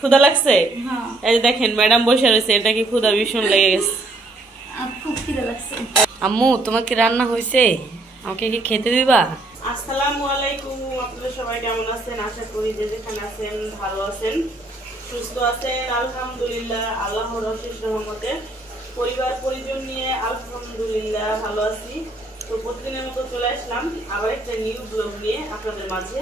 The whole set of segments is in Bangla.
ক্ষুধা লাগছে? এই দেখেন ম্যাডাম বসে রয়েছে, এটা কি ক্ষুধা ভীষণ লেগে গেছে। খুব খিদে লাগছে। আম্মু তোমার কি রান্না হয়েছে? আমাকে কি খেতে দিবা? আসসালামু আলাইকুম, আপনারা সবাই কেমন আছেন? আশা করি যে যেখানে আছেন ভালো আছেন, সুস্থ আছেন। আলহামদুলিল্লাহ, আল্লাহর অশেষ রহমতে পরিবার পরিজন নিয়ে আলহামদুলিল্লাহ ভালো আছি। তো প্রতিদিনের মতো চলে আসলাম আবার একটা নিউ ব্লগ নিয়ে আপনাদের মাঝে।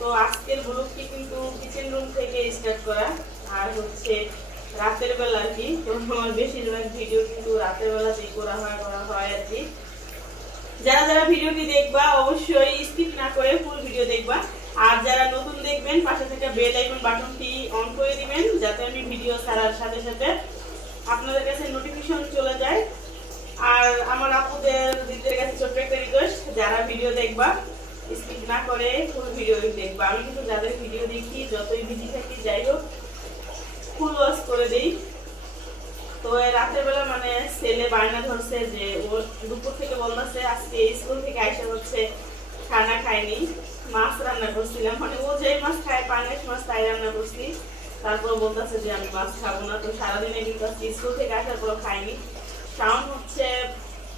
তো আজকের ব্লগটি কিন্তু কিচেন রুম থেকে স্টার্ট করা, আর হচ্ছে রাতের বেলা আর কি। তো আমার বেশিরভাগ ভিডিও কিন্তু রাতের বেলাতেই করা হয় আর কি। যারা যারা ভিডিওটি দেখবা অবশ্যই স্কিপ না করে ফুল ভিডিও দেখবা, আর যারা নতুন দেখবেন পাশে থেকে বেল আইকন বাটনটি অন করে দিবেন, যাতে আমি ভিডিও ছাড়ার সাথে সাথে আপনাদের কাছে নোটিফিকেশন চলে যায়। আর আমার আপুদের দিদিদের কাছে ছোট্ট একটা রিকোয়েস্ট, যারা ভিডিও দেখবা স্কিপ না করে ফুল ভিডিও দেখবা। আমি কিন্তু যাদের ভিডিও দেখি যতই বিজি থাকি যাই হোক ফুল ওয়াচ করে দিই। তো রাতের বেলা মানে ছেলে বায়না ধরছে যে ও দুপুর থেকে বলতেছে আজকে স্কুল থেকে আইসা হচ্ছে খানা খায়নি, মাছ রান্না করছিলাম, মানে ও যে মাছ খায় পাঙ্গাস মাছ তাই রান্না করছি। তারপর বলতেছে যে আমি মাছ খাবো না। তো সারাদিনে কিন্তু আজকে স্কুল থেকে আসার পর খাইনি। শাওন হচ্ছে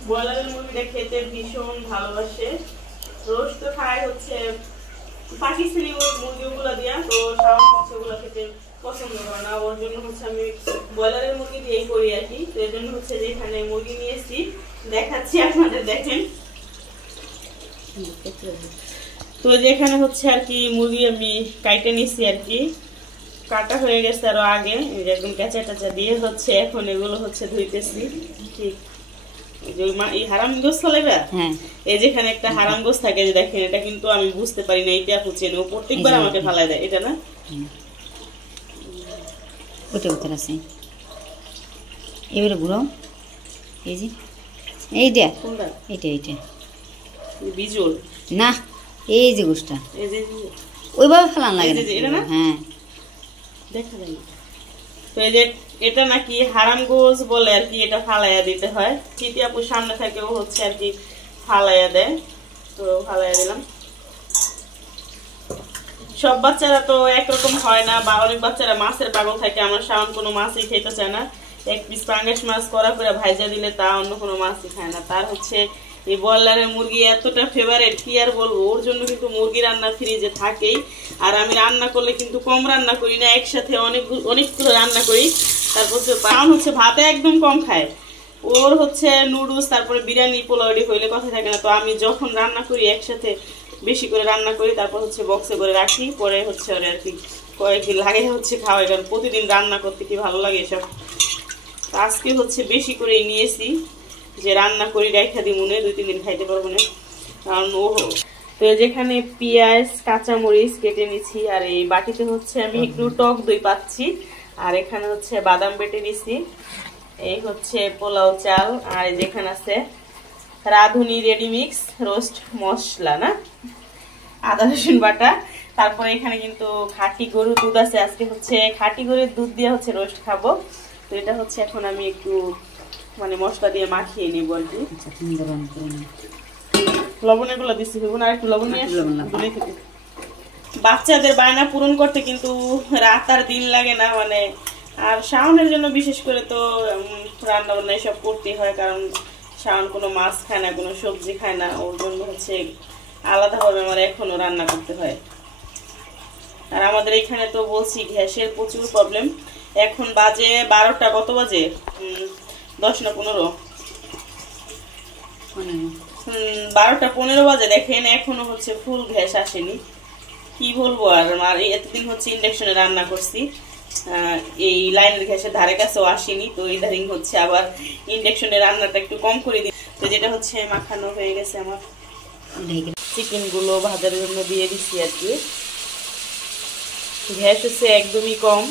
ব্রয়লারের মুরগিটা খেতে ভীষণ ভালোবাসে, রোস্ট খায় হচ্ছে পাকিস্তানি মুরগিগুলো দিয়া। তো শাওন হচ্ছে ওগুলো খেতে পছন্দ করে না, ওর জন্য হচ্ছে আমি ব্রয়লারের মুরগি দিয়েই করি আর কি। তো এর জন্য হচ্ছে যে এখানে মুরগি নিয়েছি, দেখাচ্ছি আপনাদের দেখেন। তো যেখানে হচ্ছে আর কি মুরগি আমি কাইটে নিছি আর কি, কাটা হয়ে গেছে আরো আগে, একদম কেঁচা টেচা দিয়ে হচ্ছে এখন এগুলো হচ্ছে ধুইতেছি। ঠিক এই হারাম গোস ফলাইবা, এই যেখানে একটা হারাম গোস থাকে যে দেখেন, এটা কিন্তু আমি বুঝতে পারি না, এইটা খুঁজে ও প্রত্যেকবার আমাকে ফালাই দেয়। এটা না ওটা উত্তর আছে এবারে ঘুরাও, এই যে এইটা এইটা এইটা বিজুল না, এই যে গোষ্ঠটা এই যে ওইভাবে ফেলান লাগে না। হ্যাঁ দেখা যায়। তো এই যে এটা নাকি হারাম গোস বলে আর কি, এটা ফালাইয়া দিতে হয়। চিটি আপুর সামনে থেকে ও হচ্ছে আর কি ফালাইয়া দেয়, তো ফালাইয়া দিলাম। সব বাচ্চারা তো একরকম হয় না, বা অনেক বাচ্চারা মাছের পাগল থাকে। আমার শাওন কোনো মাছই খেতে চায় না, এক পিস পাঙ্গাস মাছ করা করে ভাইজা দিলে তা অন্য কোনো মাছই খায় না। তার হচ্ছে এই ব্রয়লারের মুরগি এতটা ফেভারিট, কি আর বলবো। ওর জন্য কিন্তু মুরগি রান্না ফ্রিজে থাকেই, আর আমি রান্না করলে কিন্তু কম রান্না করি না, একসাথে অনেকগুলো রান্না করি। তারপর শাওন হচ্ছে ভাতে একদম কম খায়, ওর হচ্ছে নুডলস তারপরে বিরিয়ানি পোলাও হইলে কথা থাকে না। তো আমি যখন রান্না করি একসাথে বেশি করে রান্না করি, তারপর হচ্ছে বক্সে করে রাখি, পরে হচ্ছে ওরে আর কি কয়েকদিন লাগে হচ্ছে খাওয়াই, কারণ প্রতিদিন রান্না করতে কি ভালো লাগে এসব। আজকে হচ্ছে বেশি করেই নিয়েছি, যে রান্না করি রাইখা দিই মনে 2-3 দিন খাইতে পারবো না, কারণ ও। তো যেখানে পেঁয়াজ কাঁচামরিচ কেটে নিচ্ছি, আর এই বাটিতে হচ্ছে আমি একটু টক দই পাচ্ছি, আর এখানে হচ্ছে বাদাম বেটে নিছি। এই হচ্ছে পোলাও চাল, আর যেখানে আছে রাঁধুনি রেডি মিক্স রোস্ট মশলা না, আদা রসুন বাটা। তারপরে এখানে কিন্তু খাঁটি গরুর দুধ আছে, আজকে হচ্ছে খাঁটি গরুর দুধ দিয়ে হচ্ছে রোস্ট খাবো। তো এটা হচ্ছে এখন আমি একটু মানে মশলা দিয়ে মাখিয়ে নিব আর কি। লবণ এগুলো দিচ্ছি, আর একটু লবণ নিয়ে খেতে। বাচ্চাদের বায়না পূরণ করতে কিন্তু রাত আর দিন লাগে না মানে। আর শাওনের জন্য বিশেষ করে তো রান্না বান্না এসব করতে হয়, কারণ শাওন কোনো মাছ খায় না, কোনো সবজি খায় না, ওর জন্য হচ্ছে আলাদাভাবে আমার এখনো রান্না করতে হয়। আর আমাদের এখানে তো বলছি গ্যাসের প্রচুর প্রবলেম। এখন বাজে 12টা, কত বাজে 10 না 15, 12টা 15 বাজে। দেখেন এখনো হচ্ছে ফুল গ্যাস আসেনি, কি বলবো। আর এতদিন হচ্ছে ইন্ডাকশনে রান্না করছি, এই লাইনের গ্যাসের ধারে কাছেও আসেনি। তো ইদারিং হচ্ছে আবার ইন্ডাকশনে রান্নাটা একটু কম করে দিই। তো যেটা হচ্ছে মাখানো হয়ে গেছে আমার, চিকেন গুলো ভাজার জন্য দিয়ে দিচ্ছি আর কি। গ্যাস হচ্ছে একদমই কম।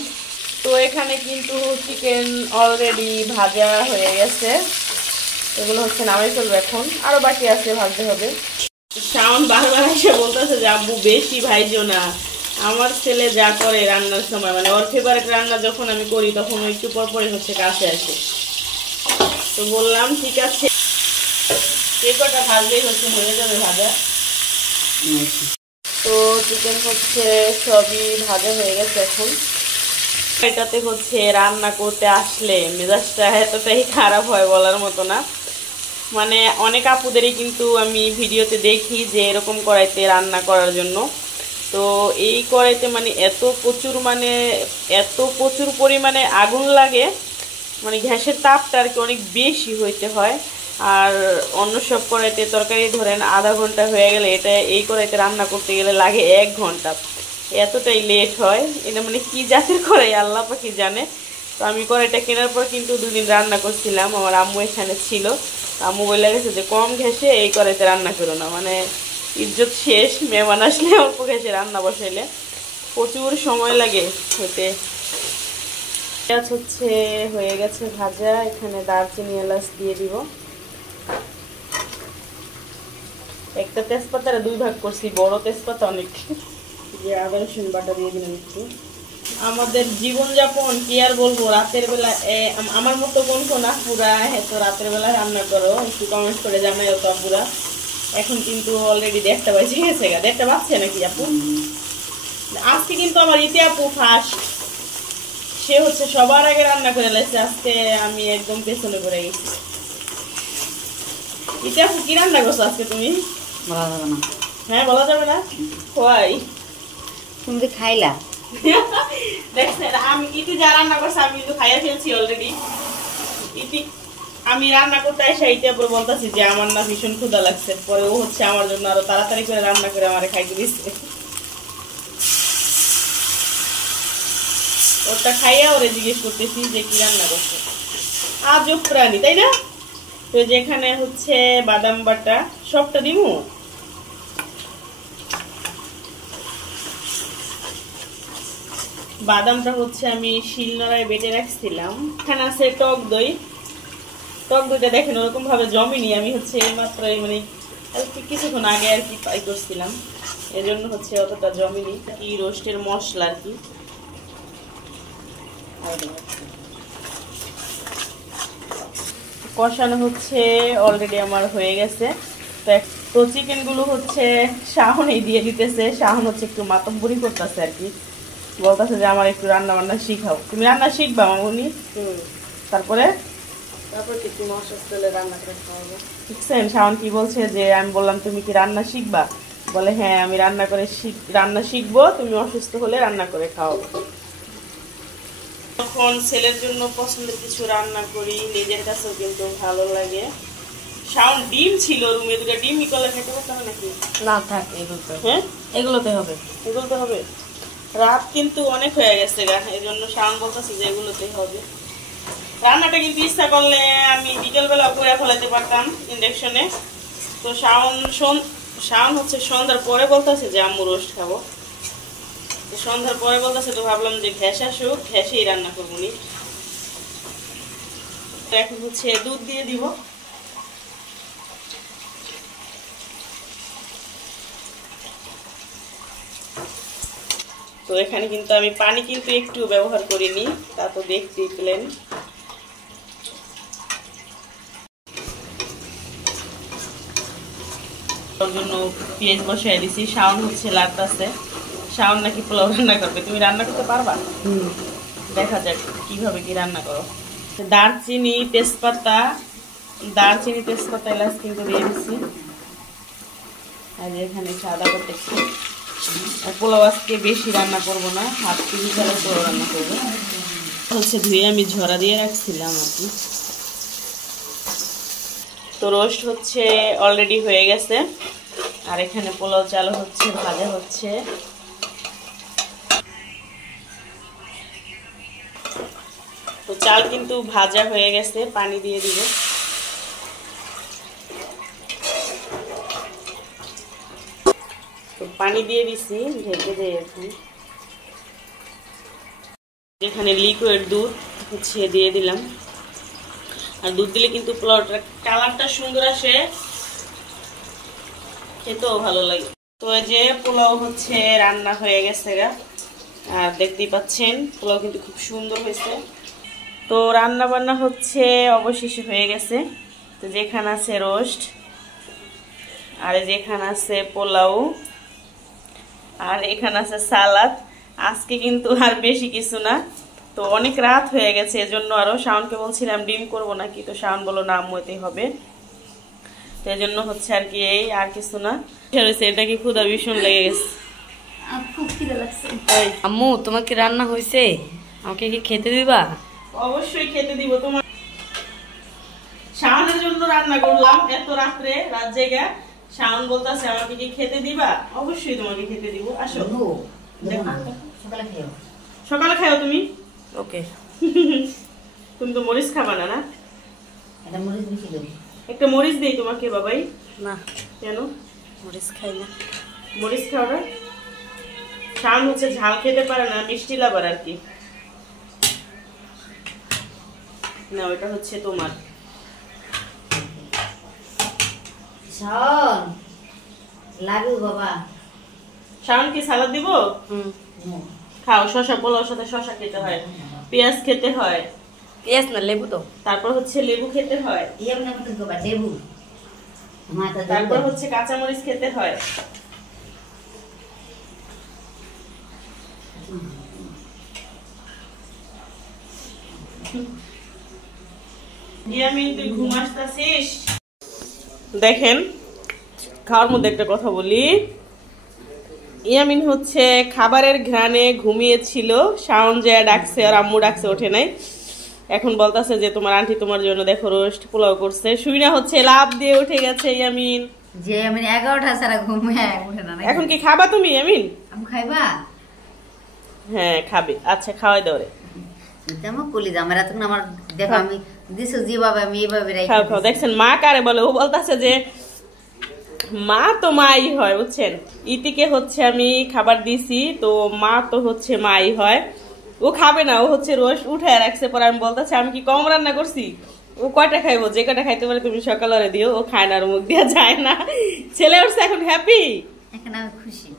তো এখানে কিন্তু চিকেন অলরেডি ভাজা হয়ে গেছে, এগুলো হচ্ছে নামাই ফেলবো এখন, আরো বাকি আছে ভাজতে হবে। শাওন বারবার এসে বলতেছে যে আব্বু বেশি ভাইজো না। আমার ছেলে যা করে রান্নার সময়, মানে ওর ফেভারিট রান্না যখন আমি করি তখন ও একটু পর পরে হচ্ছে কাছে আসে। তো বললাম ঠিক আছে, এই কটা ভাজলেই হচ্ছে হয়ে যাবে ভাজা। তো চিকেন হচ্ছে সবই ভাজা হয়ে গেছে। এখন এটাতে হচ্ছে রান্না করতে আসলে মেজাজটা এতটাই খারাপ হয় বলার মতো না। মানে অনেক আপুদেরই কিন্তু আমি ভিডিওতে দেখি যে এরকম কড়াইতে রান্না করার জন্য। তো এই কড়াইতে মানে এত প্রচুর পরিমাণে আগুন লাগে, মানে গ্যাসের তাপটা আর কি অনেক বেশি হইতে হয়। আর অন্য সব কড়াইতে তরকারি ধরেন আধা ঘন্টা হয়ে গেলে, এটা এই কড়াইতে রান্না করতে গেলে লাগে 1 ঘন্টা। এতটাই লেট হয়। এটা মানে কি জাতের কড়াই আল্লাহ পাখি জানে। তো আমি কড়াইটা কেনার পর কিন্তু 2 দিন রান্না করছিলাম, আমার আম্মু এখানে ছিল। আম্মু বলে গেছে যে কম গ্যাসে এই কড়াইতে রান্না করো না, মানে ইজ্জত শেষ। মেহমান আসলে অল্প গ্যাসে রান্না বসাইলে প্রচুর সময় লাগে হতে। পেঁয়াজ হচ্ছে হয়ে গেছে ভাজা, এখানে দারচিনি এলাচ দিয়ে দিব। একটা তেজপাতার 2 ভাগ করছি, বড় তেজপাতা অনেক। যে আদা রসুন বাটা দিয়ে দিলাম একটু। আমাদের জীবনযাপন কি আর বলবো, রাতের বেলা আমার মতো কোন কোন আপুরা এত রাতের বেলা রান্না করো একটু কমেন্ট করে জানাই তো আপুরা। এখন কিন্তু অলরেডি 1টা বেজে গেছে, 1টা বাজছে নাকি আপু? আজকে কিন্তু আমার ইতি আপু ফার্স্ট, সে হচ্ছে সবার আগে রান্না করে লাইছে। আজকে আমি একদম পেছনে পড়ে গেছি। ইতি আপু কি রান্না করছো আজকে তুমি? বলা যাবে না। হ্যাঁ বলা যাবে না, খোয়াই তুমি তো খাইলা। দেখছেন আমি ইতি যা রান্না করছে আমি কিন্তু খাইয়া ফেলছি অলরেডি। ইতি আমি রান্না করতে এসে ইতি আপুর বলতেছি যে আমার না ভীষণ ক্ষুধা লাগছে, পরে ও হচ্ছে আমার জন্য আরো তাড়াতাড়ি করে রান্না করে আমারে খাইতে দিচ্ছে। ওটা খাইয়া ওরে জিজ্ঞেস করতেছি যে কি রান্না করছে। আজব প্রাণী তাই না? তো যেখানে হচ্ছে বাদাম বাটা সবটা দিমু। বাদামটা হচ্ছে আমি শিলনোড়ায় বেটে রাখছিলাম। এখানে আছে টক দই। টক দইটা দেখেন ওরকম ভাবে জমেনি, আমি হচ্ছে মাত্র মানে কিছুক্ষণ আগে আর কি ফ্রাই করছিলাম, এজন্য হচ্ছে অতটা জমেনি। কি রোস্টের মশলা আর কি কষানো হচ্ছে অলরেডি আমার হয়ে গেছে। তো চিকেন গুলো হচ্ছে শাহনই দিয়ে দিতেছে। শাহন হচ্ছে একটু মাতব্বরি করতেছে আর কি, বলতেছে যে আমার একটু রান্না বান্না শিখাও। তুমি রান্না শিখবা মামুনি? তারপরে কি তুমি অসুস্থ হলে রান্না করে খাওয়াবো? বুঝছেন শাহন কি বলছে, যে আমি বললাম তুমি কি রান্না শিখবা? বলে হ্যাঁ আমি রান্না শিখবো, তুমি অসুস্থ হলে রান্না করে খাওয়াবো। তখন ছেলের জন্য পছন্দের কিছু রান্না করি, নিজের কাছেও কিন্তু ভালো লাগে। শাওন ডিম ছিল রুমে, 2টা ডিম ইকলে খেতে পারতাম নাকি? না থাক, এগুলোতে হ্যাঁ এগুলোতে হবে, এগুলোতে হবে। রাত কিন্তু অনেক হয়ে গেছে গা, এই জন্য শাওন বলতেছে যে এগুলোতেই হবে। রান্নাটা কিন্তু ইচ্ছা করলে আমি বিকেলবেলা করে ফেলাতে পারতাম ইন্ডাকশনে। তো শাওন হচ্ছে সন্ধ্যার পরে বলতেছে যে আম্মু রোস্ট খাবো। সন্ধ্যার পরে বলতেছে, তো ভাবলাম যে ঘ্যাস আসুক, ঘ্যাসেই রান্না করবো নি। তো এখন হচ্ছে দুধ দিয়ে দিব। তো এখানে কিন্তু আমি পানি কিন্তু একটু ব্যবহার করিনি, তা তো দেখতেই পেলেন। ওর জন্য পেঁয়াজ বসাই দিছি। শাওন হচ্ছে লাগতেছে, শাওন নাকি পোলাও রান্না করবে। তুমি রান্না করতে পারবা? দেখা যাক কিভাবে কি রান্না করো। দারচিনি তেজপাতা এলাচ কিন্তু দিয়ে দিচ্ছি। আর এখানে সাদা করতেছি। পোলাও আজকে বেশি রান্না করব না, 1/2 কেজি চালের পোলাও রান্না করবো। হচ্ছে ধুয়ে আমি ঝরা দিয়ে রাখছিলাম আর কি। তো রোস্ট হচ্ছে অলরেডি হয়ে গেছে, আর এখানে পোলাও চাল হচ্ছে ভাজা হচ্ছে। তো চাল কিন্তু ভাজা হয়ে গেছে, পানি দিয়ে দিব। তো পানি দিয়ে দিছি, ঢেকে দেই এখন। এখানে লিকুইড দুধ হচ্ছে দিয়ে দিলাম। আর দুধ দিলে কিন্তু পোলাওটার কালারটা সুন্দর আসে, খেতেও ভালো লাগে। তো এই যে পোলাও হচ্ছে রান্না হয়ে গেছে গা, আর দেখতেই পাচ্ছেন পোলাও কিন্তু খুব সুন্দর হয়েছে। তো রান্না বান্না হচ্ছে অবশেষে হয়ে গেছে। তো যেখানে আছে রোস্ট, আর যেখানে আছে পোলাও, আর এখানে আছে সালাদ। আজকে কিন্তু আর বেশি কিছু না, তো অনেক রাত হয়ে গেছে, এজন্য আরো শাওনকে বলছিলাম ডিম করবো নাকি, তো শাওন বললো না আম্মুতেই হবে, তো এজন্য হচ্ছে আর কি, এই আর কিছু না। এটা কি ক্ষুধা ভীষণ লেগে গেছে। খুব খিদে লাগছে। আম্মু তোমার কি রান্না হয়েছে? আমাকে কি খেতে দিবা? অবশ্যই খেতে দিব। তোমার শাওনের জন্য রান্না করলাম এত রাত্রে, রাত জেগে। শাওন বলতেছে আমাকে কি খেতে দিবা? অবশ্যই তোমাকে খেতে দিব, আসো। সকালে খাও তুমি? ওকে। তুমি তো মরিচ খাবা না? না, একটা মরিচ দেই তোমাকে বাবাই। না, কেন মরিচ খাই না। মরিচ খাও না? শাওন হচ্ছে ঝাল খেতে পারে না, মিষ্টি লাভার আর কি। না, ওটা হচ্ছে তোমার। শাওন কি সালাদ দিব? খাও, শশা, পোলাওর সাথে শশা খেতে হয়, পেঁয়াজ খেতে হয়, পেঁয়াজ না লেবু তো। তারপর হচ্ছে লেবু খেতে হয়, তারপর হচ্ছে কাঁচামরিচ খেতে হয়। ইয়ামিন তুই ঘুম আসতাছিস? দেখেন, খাওয়ার মধ্যে একটা কথা বলি, ইয়ামিন হচ্ছে খাবারের ঘ্রাণে ঘুমিয়েছিল, শাওন যে ডাকছে আর আম্মু ডাকছে ওঠে নাই, এখন বলতাছে যে তোমার আন্টি তোমার জন্য দেখো রোস্ট পোলাও করছে, শুইনা হচ্ছে লাভ দিয়ে উঠে গেছে ইয়ামিন। যে আমি 11টা ছাড়া ঘুমে উঠে না। এখন কি খাবা তুমি ইয়ামিন? আমি খাইবা? হ্যাঁ খাবে, আচ্ছা খাওয়াই দাও রে। তেমন কলি আমার এতক্ষণ আমার দেখো আমি দিছো যেভাবে আমি এইভাবে খাও খাও। দেখছেন মা কারে বলে? ও বলতাছে যে মা তো মাই হয়, বুঝছেন? ইতিকে হচ্ছে আমি খাবার দিছি, তো মা তো হচ্ছে মাই হয়। ও খাবে না, ও হচ্ছে রোজ উঠায় রাখছে, পরে আমি বলতেছি আমি কি কম রান্না করছি? ও কয়টা খাইবো? যে কয়টা খাইতে পারে তুমি সকালে দিও, ও খায় না, আর মুখ দিয়া যায় না। ছেলে উঠছে এখন হ্যাপি, এখন আমি খুশি।